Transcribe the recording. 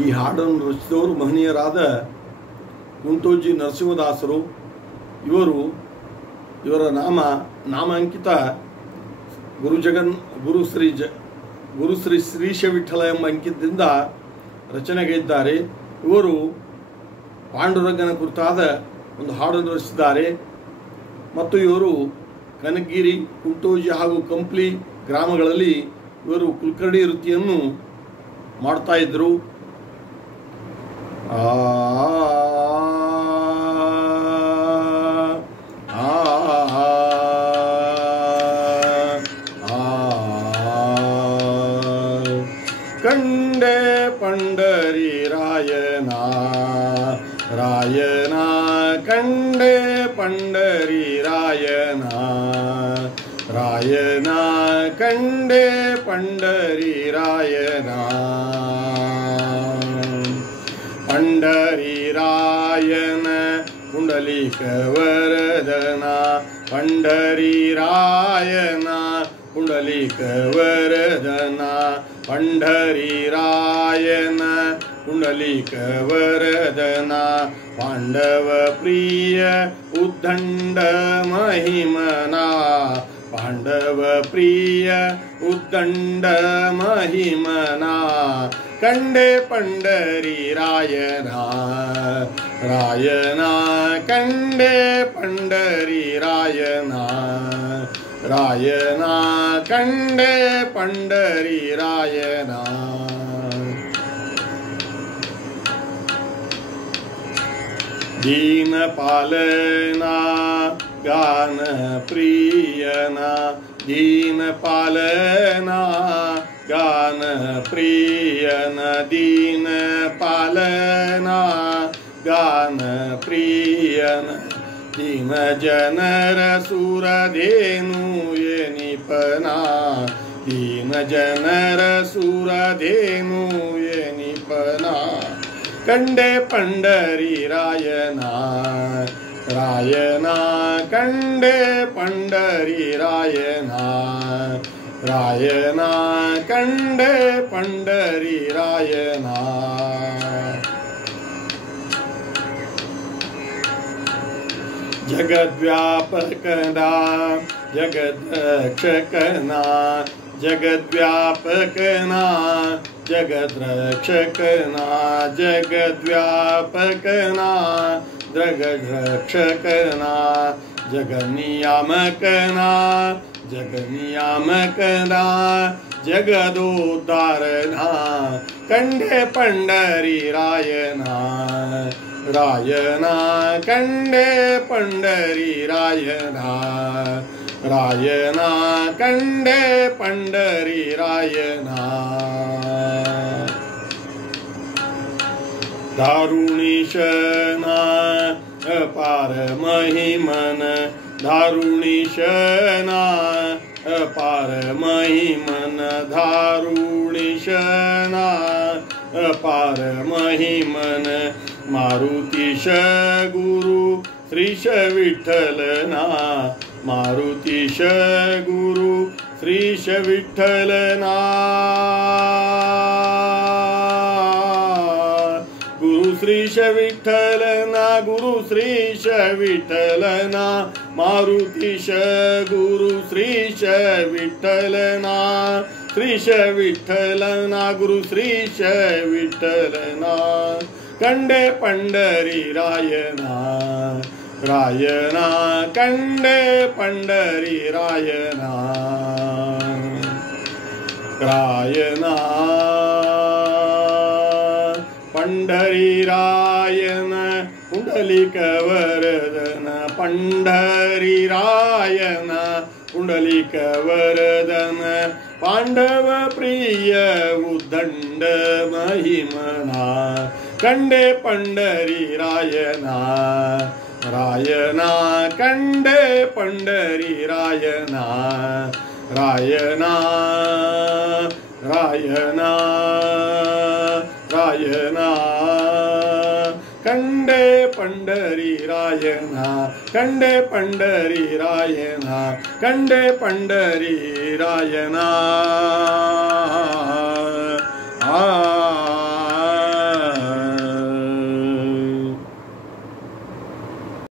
ಈ ಹಾಡನ್ನು ರಚಿಸಿದವರು ಮಹನೀಯರಾದ ಕುಂಟೋಜಿ ನರಸಿಂಹದಾಸರು. ಇವರ ನಾಮಾಂಕಿತ ಗುರು ಶ್ರೀ ಶ್ರೀಶ ವಿಠಲ ಎಂಬ ಅಂಕಿತದಿಂದ ರಚನೆಗೈದ್ದಾರೆ. ಇವರು ಪಾಂಡುರಂಗನ ಕುರಿತಾದ ಒಂದು ಹಾಡನ್ನು ರಚಿಸಿದ್ದಾರೆ. ಮತ್ತು ಇವರು ಕನಕಗಿರಿ, ಕುಂಟೋಜಿ ಹಾಗೂ ಕಂಪ್ಲಿ ಗ್ರಾಮಗಳಲ್ಲಿ ಇವರು ಕುಲಕರ್ಣಿ ವೃತ್ತಿಯನ್ನು ಮಾಡ್ತಾ ಇದ್ದರು. ಕಂಡೆ ಪಂಡರಿ ರಾಯನ ಕಂಡೆ ಪಂಡರಿ ರಾಯನ ಕಂಡೆ ಪಂಡರಿ ರಾಯನ ಪಂಡರಿ ರಾಯನ ಪುಂಡಲೀಕ ವರದನ ಪಂಡರಿ ರಾಯನ ಪುಂಡಲೀಕ ವರದನ ಪಂಡರಿ ರಾಯನ ಪುಂಡಲೀಕ ವರದನ ಪಾಂಡವ ಪ್ರಿಯ ಉದ್ದಂಡ ಮಹಿಮನಾ ಪಾಂಡವ ಪ್ರಿಯ ಉದ್ದಂಡ ಮಹಿಮನಾ ಕಂಡೆ ಪಂಡರಿ ರಾಯನ ಕಂಡೆ ಪಂಡರಿ ರಾಯನ ಕಂಡೆ ಪಂಡರಿ ರಾಯನ दीन पालना गान प्रियना दीन पालना गान प्रियन दीन पालना गान प्रियन दीन जनर सुर धेनु ये निपना दीन जनर सुर धेनु ये निपना कंडे पंडरी रायना कंडे पंडरी रायना कंडे पंडरी रायना जगद्व्यापकना जगद्रक्षकना जगद्व्यापकना जगद्रक्षकना जगद्व्यापकना जगद्रक्षकना जगन्नियामकना जगन्नियामकना जगदोद्धारना कंडे पंडरी रायना कंडे पंडरी रायना कंडे पंडरी रायना दारुणीशना अपार महिमन दारुणीशना अपार महिमन दारुणीशना अपार महिमन मारुतीश गुरु श्रीश विठ्ठलना मारुतीश गुरु श्रीश विठ्ठलना गुरु श्रीश विठ्ठलना गुरु श्रीश विठ्ठलना मारुतीश गुरु श्रीश विठ्ठलना श्रीश विठ्ठलना गुरु श्रीश विठ्ठलना कंडे पंडरी रायना कंडे पंडरी रायना पंडरी रायन पुंडलिक वरदन पंडरी रायन पुंडलिक वरदन पांडव प्रिय उद्दंड महिमना कंडे पंडरी रायना कंडे पंडरी रायना कंडे पंडरी रायना कंडे पंडरी रायना कंडे पंडरी रायना